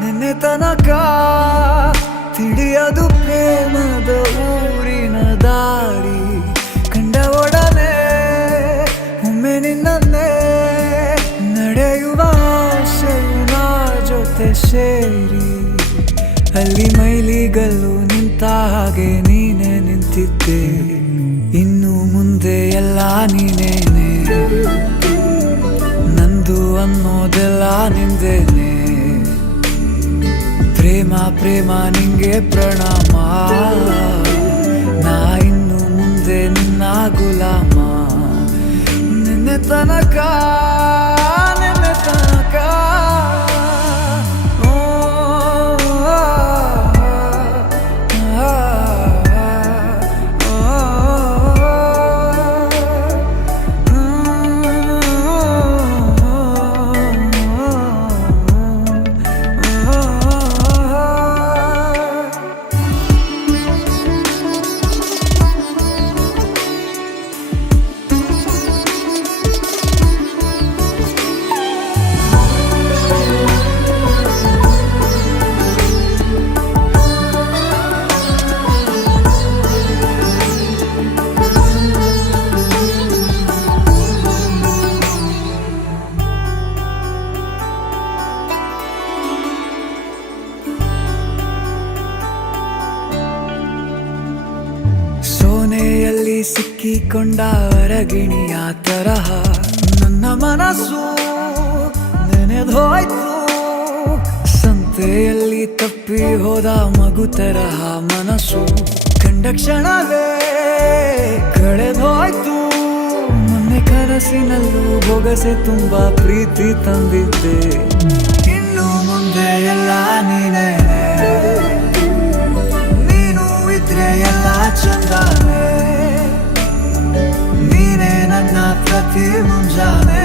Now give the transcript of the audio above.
ನಿನ್ನೆ ತನಕ ತಿಳಿಯದು ಪ್ರೇಮದ ಊರಿನ ದಾರಿ ಕಂಡ ಒಡನೆ ಒಮ್ಮೆ ನಿನ್ನೇ ನಡೆಯುವ ಆಸೆಯ ಜೊತೆ ಸೇರಿ ಅಲ್ಲಿ ಮೈಲಿಗಲ್ಲು ನಿಂತ ಹಾಗೆ ನೀನೆ ನಿಂತಿದ್ದೆ. ಇನ್ನು ಮುಂದೆ ಎಲ್ಲ ನೀನೇನೆ, ನಂದು ಅನ್ನೋದೆಲ್ಲ ನಿಂದೇನೆ. ಪ್ರೇಮ ಪ್ರೇಮ ನಿಂಗೆ ಪ್ರಣಾಮ, ನಾ ಇನ್ನು ಮುಂದೆ ನಿನ್ನ ಗುಲಾಮ. ನಿನ್ನೆ ತನಕ ಸೋನೆಯಲ್ಲಿ ಸಿಕ್ಕಿಕೊಂಡ ಅರಗಿಣಿಯ ತರಹ ನನ್ನ ಮನಸ್ಸು ನೆನೆದೋಯ್ತು. ಸಂತೆಯಲ್ಲಿ ತಪ್ಪಿ ಹೋದ ಮಗು ತರಹ ಮನಸ್ಸು ಕಂಡ ಕ್ಷಣವೇ ಕಳೆದೋಯ್ತು. ಮೊನ್ನೆ ಕನಸಿನಲ್ಲೂ ಬೊಗಸೆ ತುಂಬಾ ಪ್ರೀತಿ ತಂದಿದ್ದೆ. ಇನ್ನು ಮುಂದೆ ಎಲ್ಲ ನೀನೇ, ನೀನು ಇದ್ರೆ ಎಲ್ಲ ಚಂದಾನೆ. ನೀನೇ ನನ್ನ ಪ್ರತಿ ಮುಂಜಾನೆ.